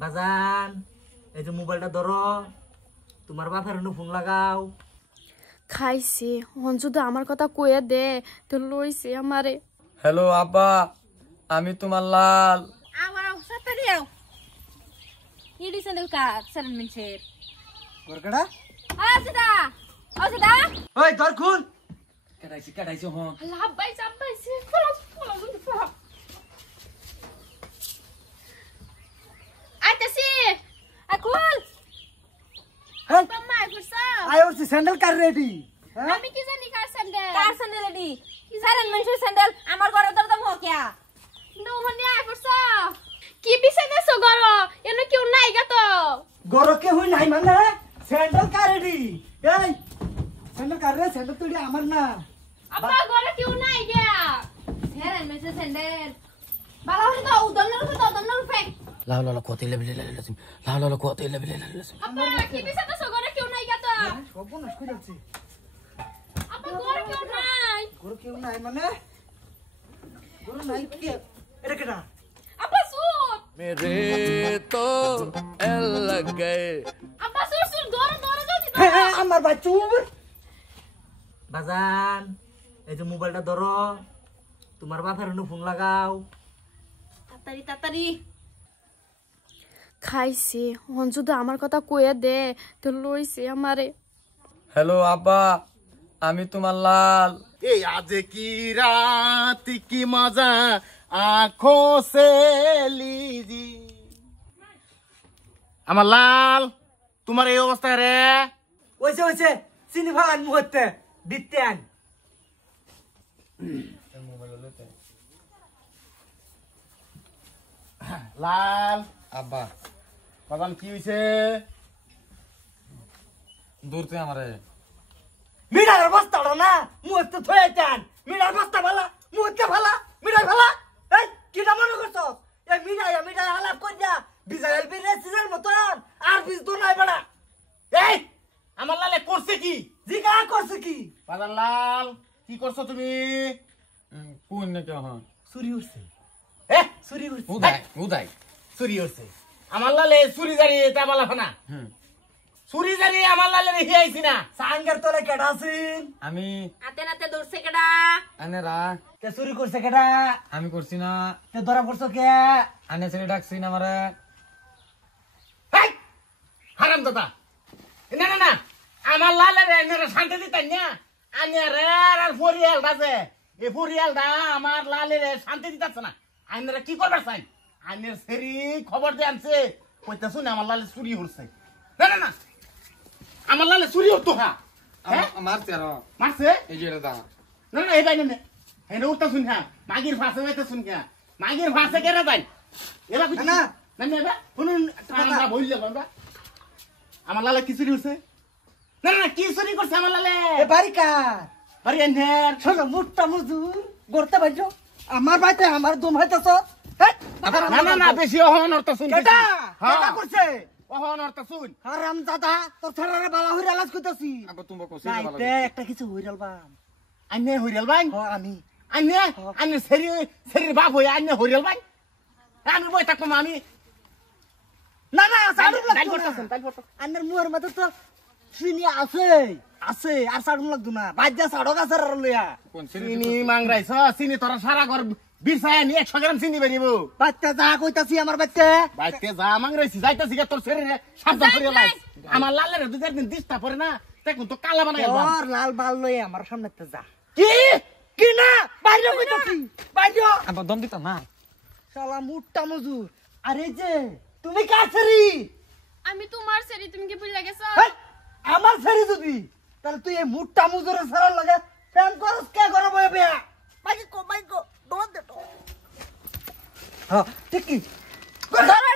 বাজান এই যে মোবাইলটা ধরো, তোমার বাপের ফোন লাগাও। খাইছে হন যদি আমার কথা কয়ে দে তো লইছে আমারে। হ্যালো আব্বা, আমি তোমার লাল। আমার সাথে দিও ইডি স্যান্ডেল কার স্যান্ডেল মিনছের করকড়া আসিদা আসিদা ওই ধর খুল। কাটাইছে হন। লাভ বাই চাপ বাইছে ফলো ফলো ফলো আইতাছি আকুল হ্যাঁ মাম্মা ফুসা আই ওর স্যান্ডেল কার রেডি। আমি কি জানি কার স্যান্ডেল এডি কি সারেন মিনছের স্যান্ডেল আমার ঘরে দরদম হো কিয়া নো হনি আই ফুসা কি বিছে দেছো গর এনে কেউ নাই গা তো গরকে হই নাই মানে স্যান্ডেল কার রেডি। এই স্যান্ডেল কার রে, স্যান্ডেল তো আমার না। আপা গরে কেউ নাই গা সারেন মিনছের স্যান্ডেল বালা হলি তো উদন্নর ফেক লাও লাও কোতে লেবলে লালছিম। লাও কোতে লেবলে লালছিম। আপা কি বিছে দেছো গরে কেউ নাই গা তো সব নষ্ট করে যাচ্ছে। আপা গরে কেউ নাই গর কেউ নাই মানে গর নাই কি এটা কেডা? আপা সুট मेरे तो एल लग गए। আপা সুট দরে যদি আমার বাচ্চু বাজান এই যে মোবাইলটা ধরো, তোমার বাপের ফোন লাগাও। তাড়াতাড়ি খাইছে হন যদি আমার কথা কয়ে দে তো লইছে আমারে। হ্যালো আব্বা, আমি তোমার লাল। এই আজ কি রাত কি মজা आंखों से लीजी। আমার লাল তোমার এই অবস্থা রে। ওইছে ওইছে চিনি ভাগান মুহূর্তে দিতেন। লাল আব্বা বাগান কি হইছে? দূরতে আমারে মিডার বস্তাটা না মুহূর্তে থইতেন। মিডার বস্তা ভালা মুহূর্তে ভালা মিডার ভালা। এই কিটা মনে করছো এই মিডাই হালাপ কইয়া বিজাইল বিরে সিজন মতন আর বিজ দো নাই বড়া। এই আমার লালে করছে কি? জিগা করছে কি? বাগান লাল কি করছো তুমি? কোন না কেউ হন চুরি হচ্ছে। এ চুরি হচ্ছে। উদাই চুরি হচ্ছে আমার লালে চুরি জারি এটা বলা ফানা। চুরি জারি আমার লালে রেখে আইছি না। সাঙ্গের তলে কেডা আছেন? আমি আতে নাতে দৌড়ছে কেডা আনেরা কে চুরি করছে কেডা? আমি করছি না। কে ধরা পড়ছো কে? আনে ছেলে ডাকছি না আমারে। এই হারাম দাদা না না না আমার লালে রে এনে শান্তি দিতেন না। আনে রে আর পরিয়ালটা যে এই পরিয়ালটা আমার লালে রে শান্তি দিতেছে না। আইনারা কি করবে চাই? আইনের সেরি খবর দিয়ে আনছে কইতা শুনে আমার লালে চুরি হচ্ছে। না না না আমার লালে চুরি হতো। হ্যাঁ মারতে আর মারছে এই যে দা না না এই বাইনে নে এই উঠতা শুন হ্যাঁ মাগির ফাঁসে বাইতে শুন হ্যাঁ মাগির ফাঁসে কেরা যাই এরা কিছু না। না না এবার শুনুন আমরা বললে আমরা আমার লালে কি চুরি হচ্ছে? না না কি চুরি করছে আমার লালে? এ বাড়িকার বাড়ি আনছেন শোনো মুট্টা মজুর গড়তে পারছো আমার বাড়িতে আমার দম হইতেছ। না না না বেশি অহন অর্থ শুন কেডা হ্যাঁ কেডা করছে? অহন অর্থ শুন হারাম দাদা তোর ছেড়ারে বালা হইরা লাজ কইতাছি। আব্বা তুমি কইছো নাইতে একটা কিছু হইরাল বাম। আন্নে হইরাল ভাই আমি আন্নে আন্নে সেরি সেরির বাপ হই আন্নে হইরাল ভাই আমি বই থাকবো আমি না না সাড়ুন তাই লাগতো করতেছেন না। তাই করতেছেন আন্নার মুহের মধ্যে তো চিনি আছে আছে আর সাড়ুন লাগতো না। বাজ্যা সাড়ক আছে আর লইয়া কোন চিনি মাংরাইছ চিনি তোরা সারা ঘর বিছায় নি 100 গ্রাম চিনি বেরিব বাচ্চা যা কইতাছি আমার বাচ্চা বাইতে যা মাংরাইছি যাইতাছি গে তোর শরীরে সাবধান করে লাই আমার লালের দুই দিন দিস্তা পরে না দেখুন তো কালা বানাই তোর লাল বাল লইয়া আমার সামনে তে যা। কি কি না বাইরে কইতাছি বাইরে। আব্বা দম দিতা না। শালা মুট্টা মজুর। আরে যে তুমি কার ছেড়ি? আমি তোমার সেরি তুমি কি ভুল লাগেছ? হেই, আমার ছেড়ি যদি তাহলে তুই এই মুট্টা মজুরের ছাড়ার লাগে প্রেম করস কে করে বয়ে বিয়া? বাইকো দোন দে তো। হ্যাঁ ঠিক কি? ধরো